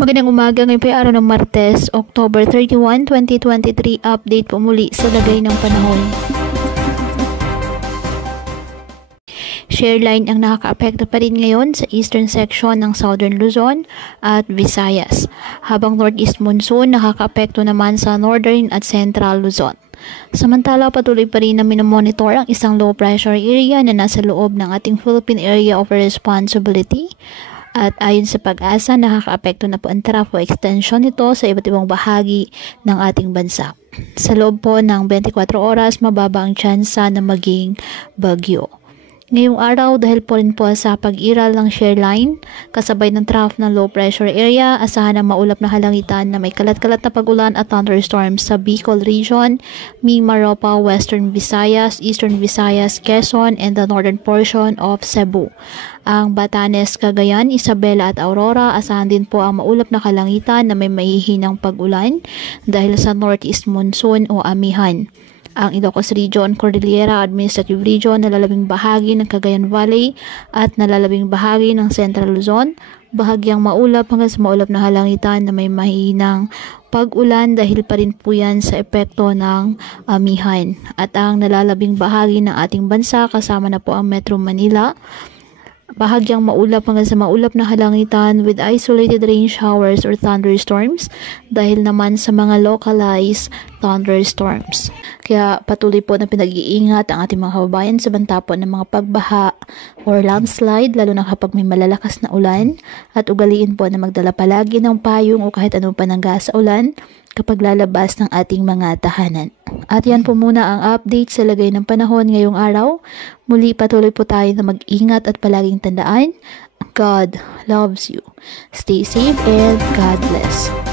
Magandang umaga, ngayon po ay araw ng Martes, October 31, 2023. Update po muli sa lagay ng panahon. Shear line ang nakakaapekto pa rin ngayon sa eastern section ng Southern Luzon at Visayas, habang northeast monsoon nakakaapekto naman sa northern at central Luzon. Samantala, patuloy pa rin na minomonitor ang isang low pressure area na nasa loob ng ating Philippine Area of Responsibility. At ayon sa Pag-asa, nakakaapekto na po ang trafo extension nito sa iba't ibang bahagi ng ating bansa. Sa loob po ng 24 oras, mababa ang tsansa na maging bagyo. Ngayong araw, dahil po rin po sa pag-iral ng shear line, kasabay ng trough ng low pressure area, asahan ang maulap na halangitan na may kalat-kalat na pag-ulan at thunderstorms sa Bicol Region, Mimaropa, Western Visayas, Eastern Visayas, Quezon, and the northern portion of Cebu. Ang Batanes, Cagayan, Isabela at Aurora, asahan din po ang maulap na kalangitan na may mahihinang pag-ulan dahil sa northeast monsoon o amihan. Ang Ilocos Region, Cordillera Administrative Region, nalalabing bahagi ng Cagayan Valley at nalalabing bahagi ng Central Luzon, bahagyang maulap hanggang sa maulap na halangitan na may mahinang pag-ulan dahil pa rin po yan sa epekto ng amihan. At ang nalalabing bahagi ng ating bansa, kasama na po ang Metro Manila, bahagyang maulap hanggang sa maulap na halangitan with isolated rain showers or thunderstorms dahil naman sa mga localized thunderstorms. Kaya patuloy po na pinag-iingat ang ating mga kababayan sa banta po ng mga pagbaha or landslide, lalo na kapag may malalakas na ulan, at ugaliin po na magdala palagi ng payong o kahit anong panangga sa ulan kapag lalabas ng ating mga tahanan. At yan po muna ang update sa lagay ng panahon ngayong araw. Muli, patuloy po tayo na mag-ingat at palaging tandaan, God loves you. Stay safe and God bless.